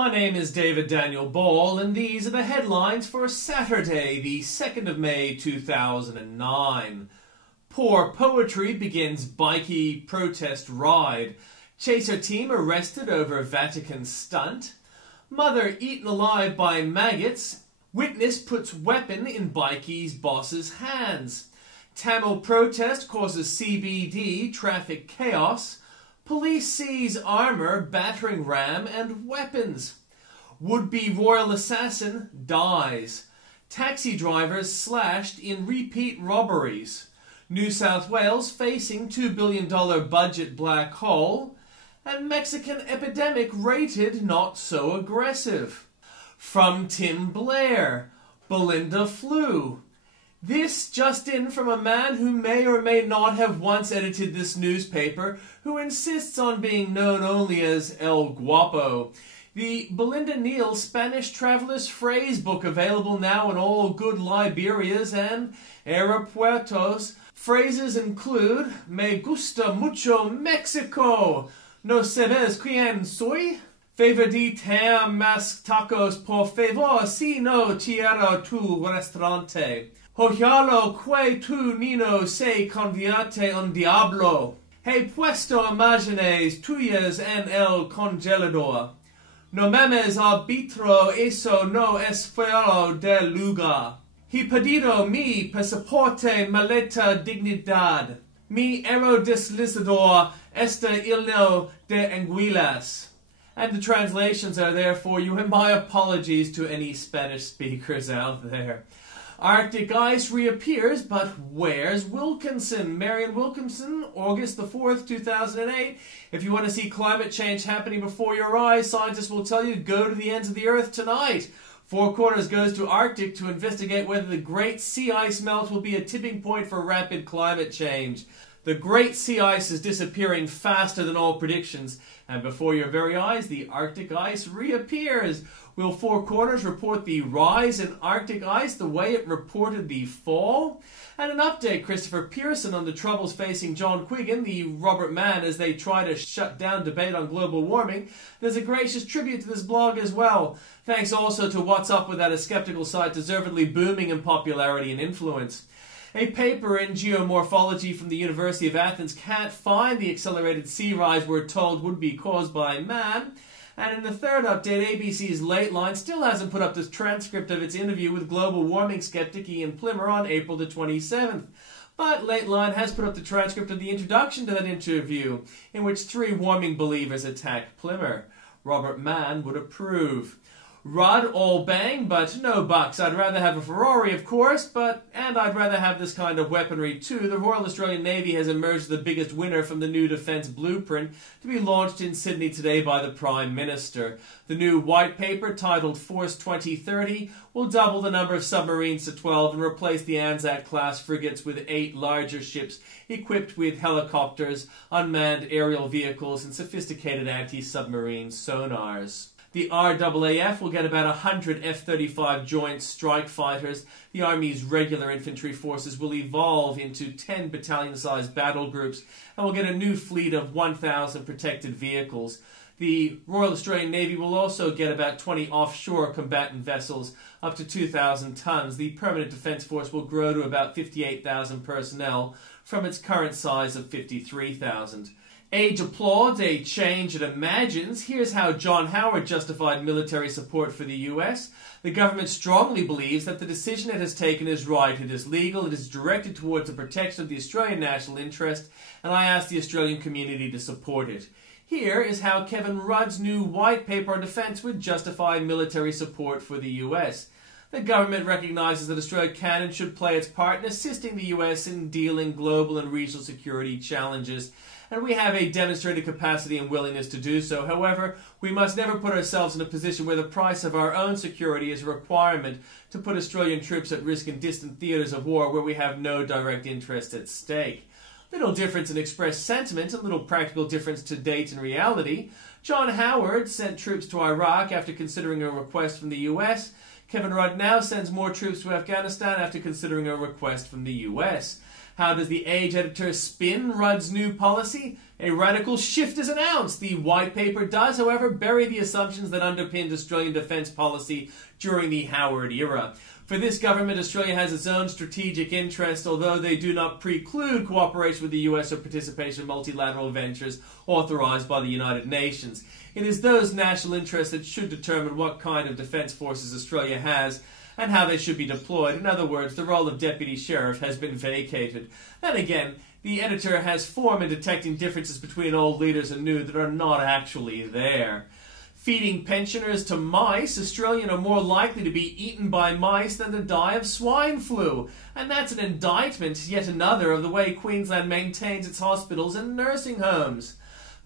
My name is David Daniel Ball, and these are the headlines for Saturday, the 2nd of May 2009. Poor Poetry begins bikie protest ride. Chaser team arrested over Vatican stunt. Mother eaten alive by maggots. Witness puts weapon in bikie's boss's hands. Tamil protest causes CBD traffic chaos. Police seize armor, battering ram and weapons. Would-be royal assassin dies. Taxi drivers slashed in repeat robberies. New South Wales facing $2 billion budget black hole. And Mexican epidemic rated not so aggressive. From Tim Blair, Belinda flu. This just in from a man who may or may not have once edited this newspaper, who insists on being known only as El Guapo. The Belinda Neal Spanish Traveler's Phrase book, available now in all good Liberias and aeropuertos. Phrases include, Me gusta mucho Mexico. No sabes quién soy? Favor de tener más tacos, por favor, si no quiero tu restaurante. Ojalá que tu niño se convierte en diablo. He puesto imágenes tuyas en el congelador. No mames arbitro, eso no es fuera del lugar. He pedido mi pasaporte, maleta, dignidad. Mi aerodeslizador este lleno de anguilas. And the translations are there for you, and my apologies to any Spanish speakers out there. Arctic ice reappears, but where's Wilkinson? Marion Wilkinson, August the 4th, 2008. If you want to see climate change happening before your eyes, scientists will tell you go to the ends of the earth tonight. Four Corners goes to Arctic to investigate whether the great sea ice melt will be a tipping point for rapid climate change. The great sea ice is disappearing faster than all predictions, and before your very eyes, the Arctic ice reappears. Will Four Corners report the rise in Arctic ice the way it reported the fall? And an update, Christopher Pearson, on the troubles facing John Quiggin, the Robert Mann, as they try to shut down debate on global warming. There's a gracious tribute to this blog as well. Thanks also to What's Up With That, a skeptical site deservedly booming in popularity and influence. A paper in geomorphology from the University of Athens can't find the accelerated sea rise we're told would be caused by man. And in the third update, ABC's Lateline still hasn't put up the transcript of its interview with global warming skeptic Ian Plimmer on April the 27th. But Lateline has put up the transcript of the introduction to that interview, in which 3 warming believers attack Plimmer. Robert Mann would approve. Rudd, all bang, but no bucks. I'd rather have a Ferrari, of course, and I'd rather have this kind of weaponry too. The Royal Australian Navy has emerged as the biggest winner from the new defence blueprint to be launched in Sydney today by the Prime Minister. The new white paper, titled Force 2030, will double the number of submarines to 12 and replace the Anzac-class frigates with 8 larger ships equipped with helicopters, unmanned aerial vehicles, and sophisticated anti-submarine sonars. The RAAF will get about 100 F-35 Joint Strike Fighters. The Army's regular infantry forces will evolve into 10 battalion-sized battle groups and will get a new fleet of 1,000 protected vehicles. The Royal Australian Navy will also get about 20 offshore combatant vessels, up to 2,000 tons. The Permanent Defence Force will grow to about 58,000 personnel from its current size of 53,000. Age applauds a change it imagines. Here's how John Howard justified military support for the US. The government strongly believes that the decision it has taken is right. It is legal. It is directed towards the protection of the Australian national interest, and I ask the Australian community to support it. Here is how Kevin Rudd's new white paper on defence would justify military support for the US. The government recognises that Australia can and should play its part in assisting the US in dealing global and regional security challenges, and we have a demonstrated capacity and willingness to do so. However, we must never put ourselves in a position where the price of our own security is a requirement to put Australian troops at risk in distant theatres of war where we have no direct interest at stake. Little difference in expressed sentiment, a little practical difference to date and reality. John Howard sent troops to Iraq after considering a request from the US. Kevin Rudd now sends more troops to Afghanistan after considering a request from the US. How does the Age editor spin Rudd's new policy? A radical shift is announced. The white paper does, however, bury the assumptions that underpinned Australian defence policy during the Howard era. For this government, Australia has its own strategic interest, although they do not preclude cooperation with the US or participation in multilateral ventures authorized by the United Nations. It is those national interests that should determine what kind of defence forces Australia has and how they should be deployed. In other words, the role of deputy sheriff has been vacated. Then again, the editor has form in detecting differences between old leaders and new that are not actually there. Feeding pensioners to mice, Australians are more likely to be eaten by mice than to die of swine flu. And that's an indictment, yet another, of the way Queensland maintains its hospitals and nursing homes.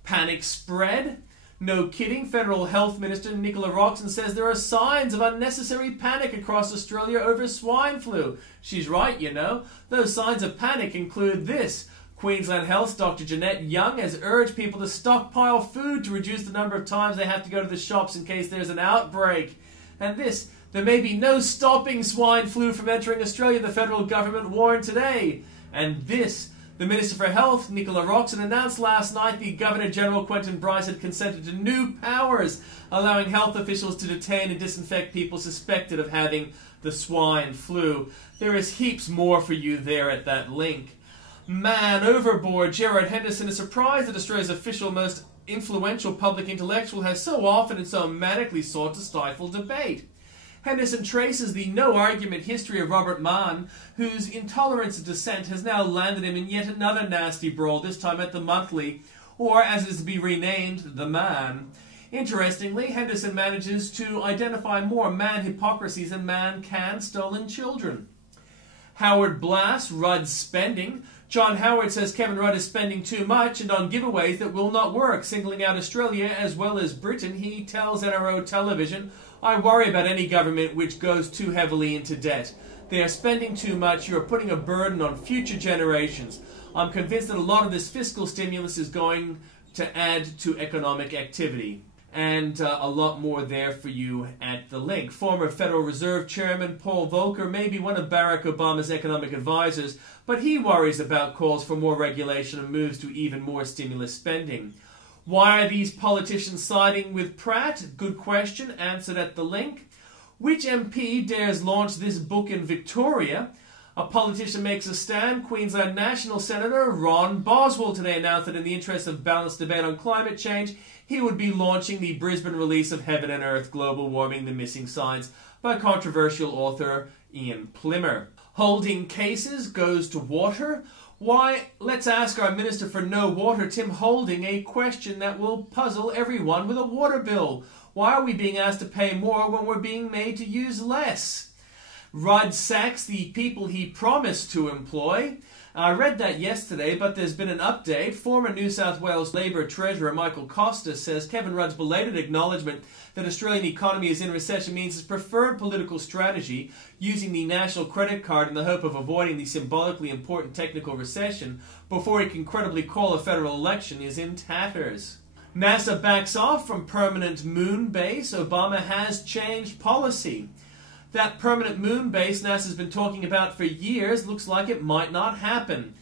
Panic spread? No kidding, Federal Health Minister Nicola Roxon says there are signs of unnecessary panic across Australia over swine flu. She's right, you know. Those signs of panic include this. Queensland Health's Dr. Jeanette Young has urged people to stockpile food to reduce the number of times they have to go to the shops in case there's an outbreak. And this, there may be no stopping swine flu from entering Australia, the federal government warned today. And this, the Minister for Health, Nicola Roxon, announced last night the Governor-General Quentin Bryce had consented to new powers, allowing health officials to detain and disinfect people suspected of having the swine flu. There is heaps more for you there at that link. Man overboard, Gerard Henderson is surprised that Australia's official most influential public intellectual has so often and so manically sought to stifle debate. Henderson traces the no-argument history of Robert Mann, whose intolerance of dissent has now landed him in yet another nasty brawl, this time at the Monthly, or as it is to be renamed, The Man. Interestingly, Henderson manages to identify more man hypocrisies than man can stolen children. Howard blasts Rudd's spending. John Howard says Kevin Rudd is spending too much and on giveaways that will not work. Singling out Australia as well as Britain, he tells NRO Television, "I worry about any government which goes too heavily into debt. They are spending too much. You are putting a burden on future generations. I'm convinced that a lot of this fiscal stimulus is going to add to economic activity." And a lot more there for you at the link. Former Federal Reserve Chairman Paul Volcker may be one of Barack Obama's economic advisors, but he worries about calls for more regulation and moves to even more stimulus spending. Why are these politicians siding with Pratt? Good question, answered at the link. Which MP dares launch this book in Victoria? A politician makes a stand. Queensland National Senator Ron Boswell today announced that in the interest of balanced debate on climate change, he would be launching the Brisbane release of Heaven and Earth, Global Warming, The Missing Science by controversial author Ian Plimmer. Holding cases goes to water. Why, let's ask our Minister for No Water, Tim Holding, a question that will puzzle everyone with a water bill. Why are we being asked to pay more when we're being made to use less? Rudd sacks the people he promised to employ. I read that yesterday, but there's been an update. Former New South Wales Labor Treasurer Michael Costa says Kevin Rudd's belated acknowledgement that Australian economy is in recession means his preferred political strategy, using the national credit card in the hope of avoiding the symbolically important technical recession before he can credibly call a federal election, is in tatters. NASA backs off from permanent moon base. Obama has changed policy. That permanent moon base NASA's been talking about for years looks like it might not happen.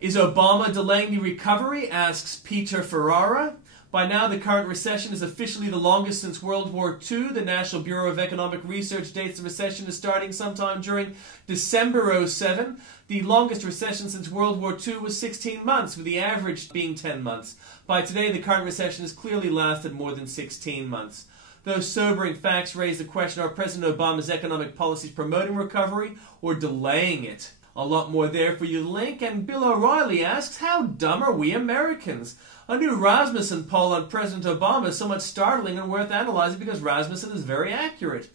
Is Obama delaying the recovery? Asks Peter Ferrara. By now, the current recession is officially the longest since World War II. The National Bureau of Economic Research dates the recession as starting sometime during December '07. The longest recession since World War II was 16 months, with the average being 10 months. By today, the current recession has clearly lasted more than 16 months. Those sobering facts raise the question, are President Obama's economic policies promoting recovery or delaying it? A lot more there for you to link. And Bill O'Reilly asks, how dumb are we Americans? A new Rasmussen poll on President Obama is somewhat startling and worth analyzing because Rasmussen is very accurate.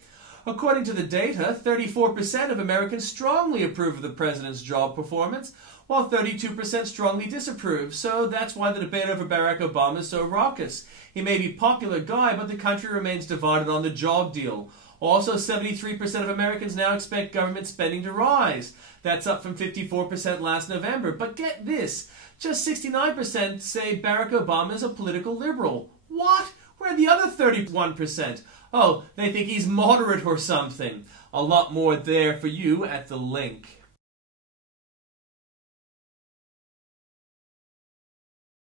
According to the data, 34% of Americans strongly approve of the president's job performance, while 32% strongly disapprove. So that's why the debate over Barack Obama is so raucous. He may be a popular guy, but the country remains divided on the job deal. Also, 73% of Americans now expect government spending to rise. That's up from 54% last November. But get this, just 69% say Barack Obama is a political liberal. What? Where are the other 31%? Oh, they think he's moderate or something. A lot more there for you at the link.